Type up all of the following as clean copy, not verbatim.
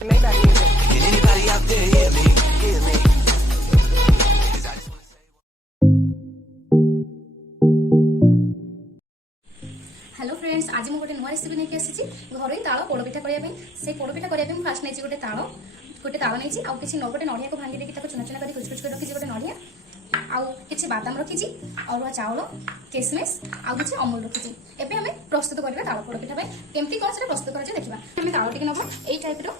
Maybach music. Can anybody out there hear me? Hear me? Hello friends, आज मुझे गोटे नुआ रेसिपी नहीं आसी घर ही ताल पोड़पिठा करने से पोड़पिठा करने फास्ट नहीं गोटे ताल नहीं आउ कि गोटे नड़िया को भांगी देकी चुना चुना कर कुच कुच कर रखी गोटे नड़िया आउ कि बादाम रखी अरुआ चाउल किसमिश आउ कि अमूल रखी एवं आम प्रस्तुत करवा ताल पोड़पिठा केमती कौन से प्रस्तुत कर देखा आम ताल टी नब यही टाइप रहा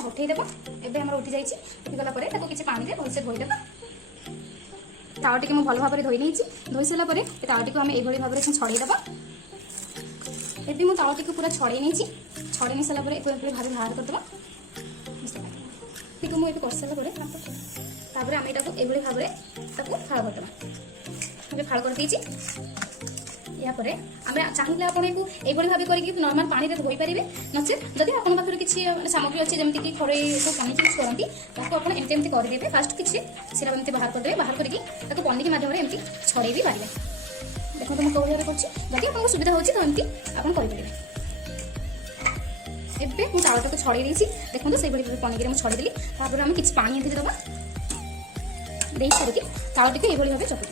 हटेदेव एवं आम उठी जाइए उठीगला किसी पानी में भलसे धोईदेव ताल टी भल भाव में धोई नहीं धोई सारापर ताल टी आम यही भाव में छड़ेदेव एबे मु तालटी को पूरा छड़े नहीं छड़े नहीं सारा भाव बाहर करदेव ठीक मुझे कर सारापर आम यहाँ ये भाव में फाड़ करदेव फाड़ कर यापर आम चाहिए आपको ये भाव कर नर्माल पानी धोई पारे नचे जदि आप किसी सामग्री अच्छी जमीक खड़े सब पनीर यूज करती आपको एमती करदे फास्ट किसी सीरा एमती बाहर करदे बाहर करके पनीर मध्यम एमती छड़े भी पारे देखो तो मुझे भाव कर आपको सुविधा होती तो एमती आप करेंगे एवं मुझे चाउलटा को छड़े देखो से पनीर मुझे छड़ेदेली आम किसी पानी एमती दबा दे सारिकी चाउलटी को ये भाव चकटी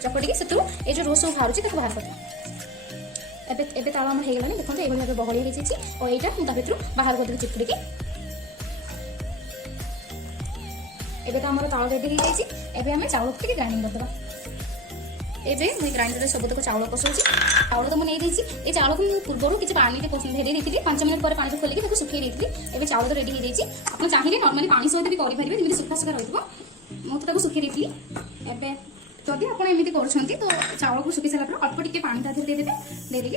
चकटी से ये जो रोज सब बाहर बाहर करते एवं ताल आम होगलानी देखो ये भाव बहलिया हो और यहाँ मुझे भितर बाहर करदेवी चिपुड़ी एवं तो आम ताल रेडी हो जाए आम चाउल को ग्राइंडिंग करदेवा एवं मुझे ग्राइंडर सबतक चाउल कषाऊँगी चाउल तो मुझे ये चाउल को पूर्व किसी पानी भेदे देती 5 मिनट पर पानी खोलिक सुखी देती एवं चाउल तो रेडी हो जाए आप चाहिए नर्माली पानी सहित भी करेंगे जमी सुखा सुखा रही मुझे सुखी देती एवं जदि आप एमती कर तो चाउल को सुखी सारापर अल्प टिके पानी ता देदेवे देदेकी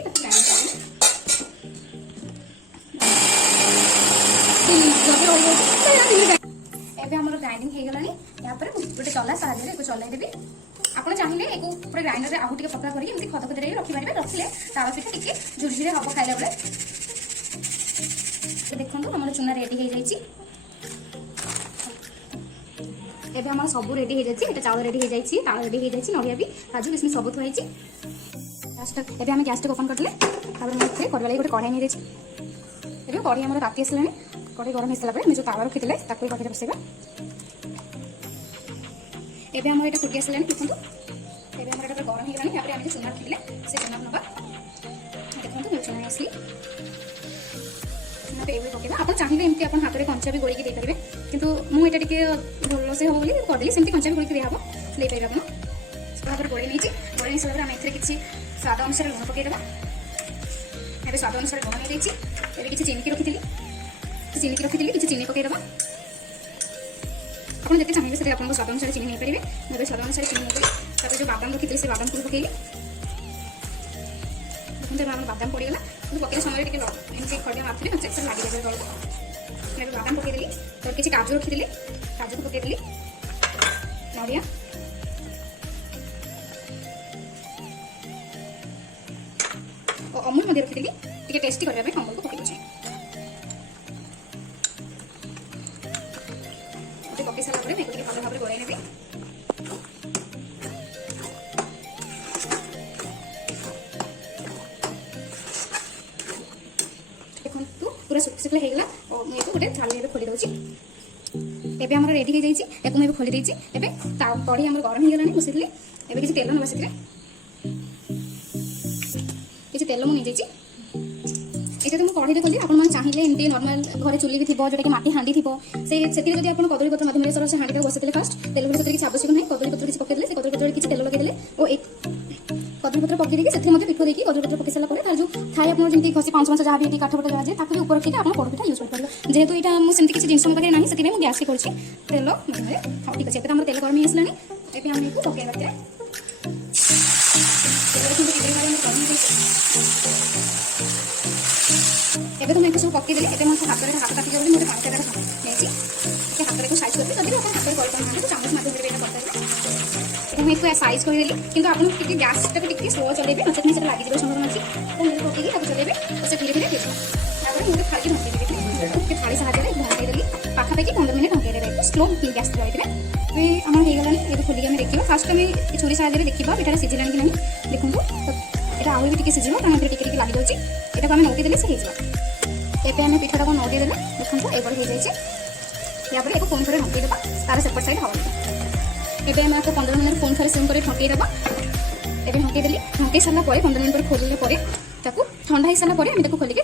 एवं आम ग्राइंडिंग होगलानी यापर गोटे चला साहाଯ୍य चलैदेवी आप चाहिए एक पूरे ग्राइंडर में आउ टे पतला करके खदखदे रखिपारे रखिले ताल पिठा टिके झुरझुरे हम खाइला बेले देखो आम चूना रेडी हो जाए एवं आम सब रेडी हो जाए चाउल रेडी हो जाए ताल रेडी हो जाए नड़िया भी काजू किसमिश सब थुआई एवं आम गैस ओपन करते कड़े गोटे कढ़ाई नहीं जाए कढ़ी आम राति आसला कढ़ी गरम हो सारापर जो तावा रखी कढ़ी बसैबा एवं आम यहाँ फुटी आसलानी देखो एवं आम गरम होगलानी आम जो चूना रखी से चूना ना देखो चूना आसली चूना ये पकेबा आप चाहिए एमती आप हाथ में कंचा भी गोलिक देपारे कितु मुझे टे भल से हो करदेली सेमती कंचा भी गोलिक दिहब देपारे आप भाव गोल नहीं सारा आम ए किसी स्वाद अनुसार लुण पकईदेवा एवं स्वाद अनुसार लुण नहीं जाइए किसी चीनी की रखी किसी चीनी पकईदेवा आप जिते चाहिए से आप स्वाद अनुसार चीनी नहीं पारे मुझे स्वाद अनुसार चीनी नहीं जो बादाम रखी से बादाम को पकईली देखते आम बादाम पड़गला पकड़े समय एमती खड़िया मार्थे लगे तौक बादाम पकईदेली तो किसी काजू रखीदी काजू को पकईदेली नड़िया और अमूल रखीदी टे टेस्टी करने अमूल को पकई पकई सारापर मैं भल भाव में गोल नेबी देखो पूरा सुखला होगला और मुझे गोटे थाली में खोली दूसरी एवं आम रेडी हो जाए मुझे खोली देती कढ़ी आम गरम होगलानी बसैली एवं किसी तेल ना से किसी तेल मुझे नहीं ये तो मुझे कढ़ी कली आप चाहिए एमती नर्माल घर चुली भी थी जोटा कि माटी हाँडी थी से जब आप कदली पत्र मध्यम से हाँडी बसते फास्ट तेल पत्र किसी आवश्यक ना कदली पत्र किसी पकईदे से कदली पत्र किसी तेल लगेदे और एक कदली पत्र पकई देकी से पिठ देकी कदली पत्र पकई सारापर जो थाए आप जमी घसी पाँच मास जहाँ भी काठ पट जाए ताकि ऊपर रखिए आप पोड़पिठा यूज करेंगे जेहेतु यहाँ मुझे किसी जिन पाखे ना से मुझे गैस कर तेल हाँ ठीक अच्छे तेल गरम हो आसलानी ये आम पकईवा एवं तो मैं सब पकईदेली एवं मैं हाथ में हाथ काटी गली मुझे 5 जगह नहीं हाथ में साइज करेंगे जब आप हाथ में कर चामच मध्यम मुझे साइज करदेली कि आप गैस टाक स्लो चलेबे नचेत नहीं लगे संभावना अच्छी तो मुझे पकईकि चलेबे तो से धीरे धीरे मुझे थाली ढंकईदेवी थाली साहाଯ୍य ढंकईदेली पाखापाखि 15 मिनट ढंकईदेवे स्लो गैस रही आम होगलानी ये खोलिक आम देखा फास्ट आम छुरी साहाଯ୍य देखा यहाँ सीझिलानी कि नहीं देखो यहाँ आहरी भी टे सीझे लगे लगे यहाँ आम नौकीदेले से ଏବେ ଆମେ ପିଠାଟାକୁ ନଉଟେଇ ଦେଲେ ଦେଖନ୍ତୁ ଏପରି ହେଇଯାଇଛି। यापर एक पुणी थे ढंकईदेवा तार सेपट साइड हम ଏବେ ଆମେ ଆକୁ 15 ମିନିଟ୍ ପୁଣି ଥରେ ସିମ୍ କରି ଢଙ୍କେଇଦେବା। ଏବେ ଢଙ୍କେଇ ଦେଲି, ଢଙ୍କେଇ ସାରିଲା ପରେ 15 ମିନିଟ୍ ପରେ ଖୋଲିଲେ ପରେ ତାକୁ ଥଣ୍ଡା ହେଇସାରିଲା ପରେ ଆମେ ତାକୁ ଖୋଲିକି